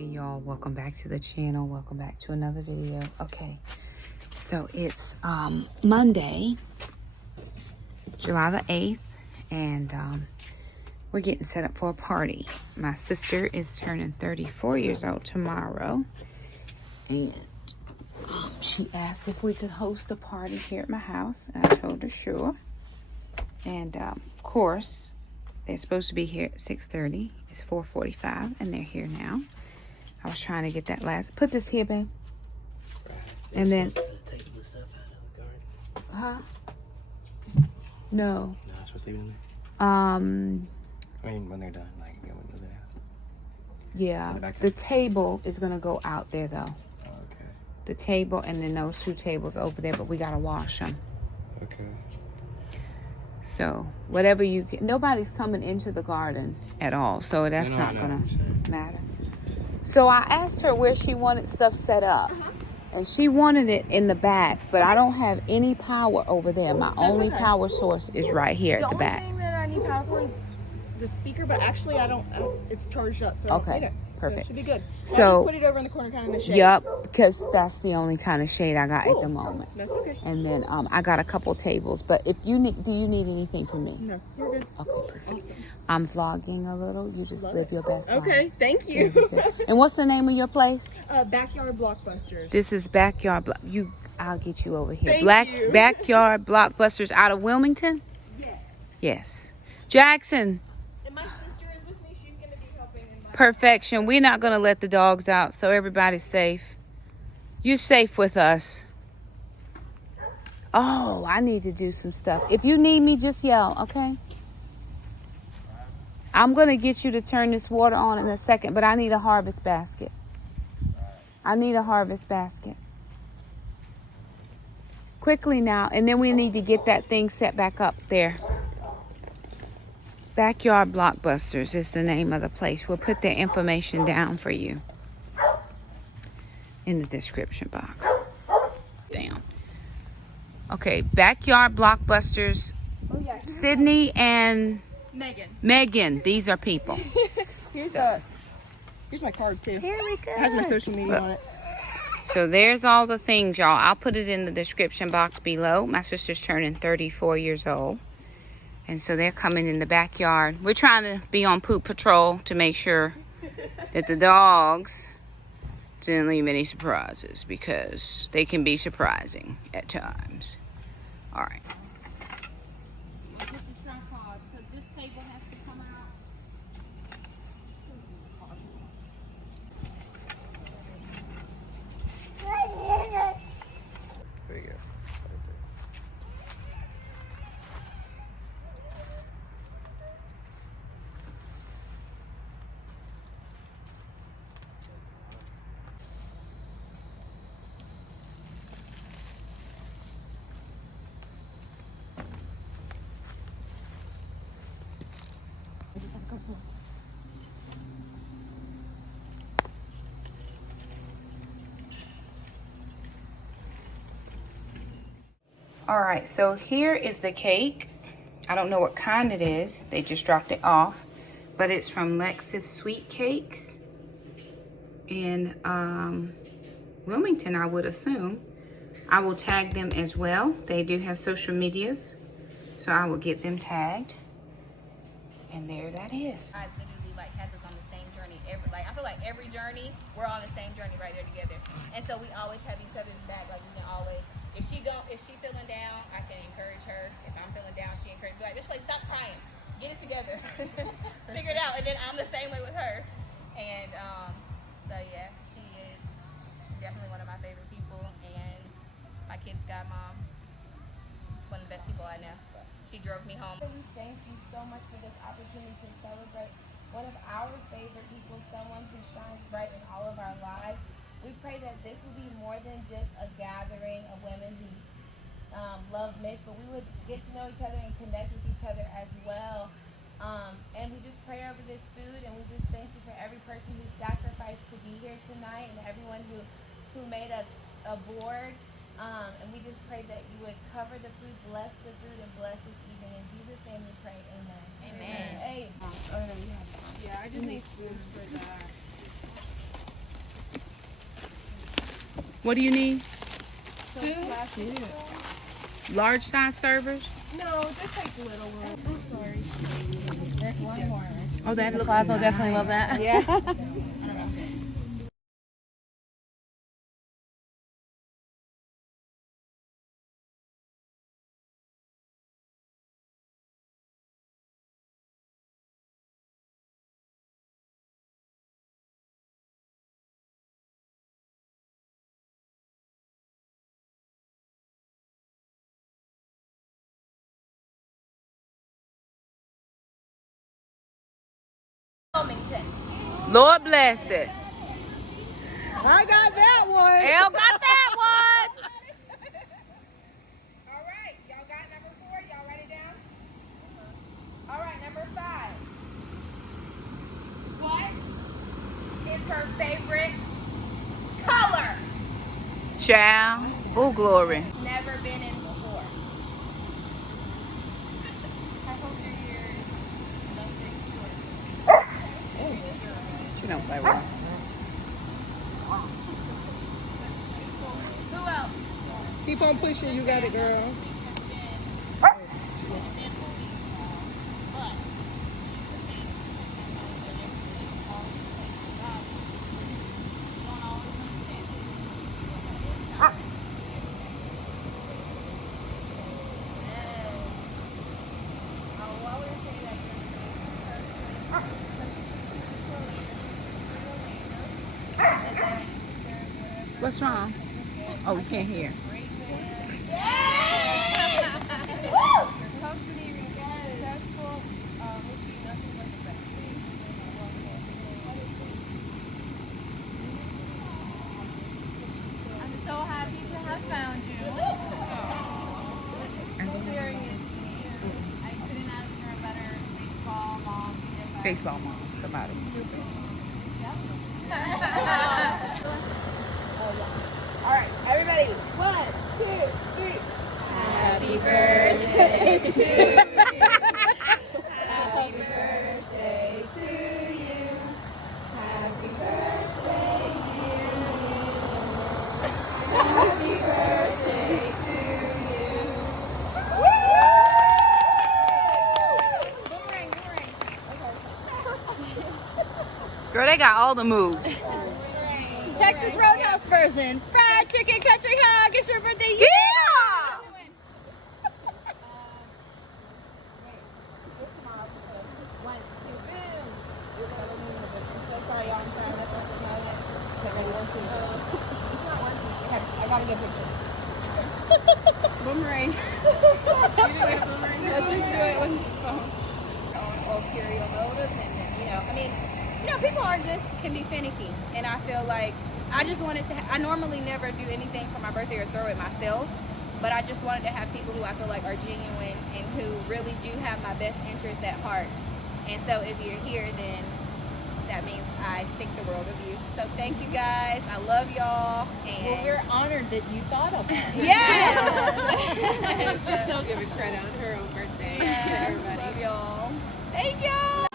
Hey y'all, welcome back to the channel. Welcome back to another video. Okay, so it's Monday, July the 8th, and we're getting set up for a party. My sister is turning 34 years old tomorrow, and she asked if we could host a party here at my house, and I told her sure. And of course, they're supposed to be here at 6:30. It's 4:45, and they're here now. I was trying to get that last. Put this here, babe. And then. Take the stuff out of the garden. Huh? No. No, I'm supposed to leave it in there. I mean, when they're done, like, go into there. Yeah. The table is gonna go out there though. Oh, okay. The table and then those two tables over there, but we gotta wash them. Okay. So whatever you get, nobody's coming into the garden at all, so that's not gonna matter. So I asked her where she wanted stuff set up, and she wanted it in the back, but I don't have any power over there. My only power source is right here at the back. The only thing that I need power for is the speaker, but actually I don't it's charged up, so I don't need it. Perfect. So it should be good. So I'll just put it over in the corner, kind of in the shade. Yep, because that's the only kind of shade I got at the moment. That's okay. And then I got a couple tables, but if you need, do you need anything from me? No, you're good. Okay, perfect. Awesome. I'm vlogging a little. You just live your best life. Okay, thank you. And what's the name of your place? Backyard Blockbusters. This is Backyard Block. I'll get you over here. Thank you. Backyard Blockbusters out of Wilmington? Yes. Yes. Jackson. And my sister is with me. She's going to be helping. Perfection. We're not going to let the dogs out, so everybody's safe. You're safe with us. Oh, I need to do some stuff. If you need me, just yell, okay? I'm going to get you to turn this water on in a second, but I need a harvest basket. I need a harvest basket. Quickly now, and then we need to get that thing set back up there. Backyard Blockbusters is the name of the place. We'll put their information down for you in the description box. Damn. Okay, Backyard Blockbusters. Oh, yeah. Sydney and Megan. These are people. Here's my card, too. Here we go. It has my social media on it. So there's all the things, y'all. I'll put it in the description box below. My sister's turning 34 years old. And so they're coming in the backyard. We're trying to be on poop patrol to make sure that the dogs didn't leave any surprises, because they can be surprising at times. All right. I'll put the tripod because this table has to come out. There you go. All right, so here is the cake. I don't know what kind it is. They just dropped it off, but it's from Lex's Sweet Cakes in Wilmington, I would assume. I will tag them as well. They do have social medias, so I will get them tagged. And there that is. I literally has us on the same journey. I feel like every journey, we're on the same journey right there together. And so we always have each other's back. Like, we can always, if she feeling down, I can encourage her. If I'm feeling down, she encourages me. Like, just like, stop crying, get it together, figure it out. And then I'm the same way with her. And so yeah, she is definitely one of my favorite people, and my kid's godmom, one of the best people I know. She drove me home. We thank you so much for this opportunity to celebrate one of our favorite people, someone who shines bright in all of our lives. We pray that this will be more than just a gathering of women who love Mitch, but we would get to know each other and connect with each other as well. And we just pray over this food, and we just thank you for every person who sacrificed to be here tonight, and everyone who made a board. And we just pray that you would cover the food, bless the food, and bless this evening. In Jesus' name we pray, amen. Amen. Amen. Yeah, I just need spoons for that. What do you need? Food? Large size servers? No, just like little ones. I'm sorry. There's one more. Oh, that looks Plaza nice. definitely love that. Yeah. Lord bless it. I got that one. Elle got that one. All right, y'all got number 4. Y'all write it down. All right, number 5. What is her favorite color? Child. Oh, glory. Never been in before. She don't play with me. Who else? Keep on pushing. You got it, girl. What's wrong? Oh, we can't hear. I'm so happy to have found you. I couldn't ask for a better baseball mom. Baseball mom. Somebody. All right, everybody. 1, 2, 3. Happy birthday to you. Happy birthday to you. Happy birthday, dear you. Happy birthday to you. Boomerang, boomerang. Girl, they got all the moves. Texas Roadhouse version. Fried chicken country hog. It's your birthday. Yeah! Sorry, y'all. I'm sorry. I'm not supposed to know that. Okay, ready? 1, 2. It's not 1, 2. Okay, I gotta get a picture. Boomerang. Let's just do it with the phone. Ulterior motives, and people are just can be finicky, and I feel like I just wanted to. I normally never do anything for my birthday or throw it myself, but I just wanted to have people who I feel like are genuine and who really do have my best interests at heart. And so if you're here, then that means I think the world of you. So thank you guys. I love y'all. And Well, we're honored that you thought of us. yes. She's still giving credit on her own birthday. Yes. Everybody. Love y'all. Thank y'all.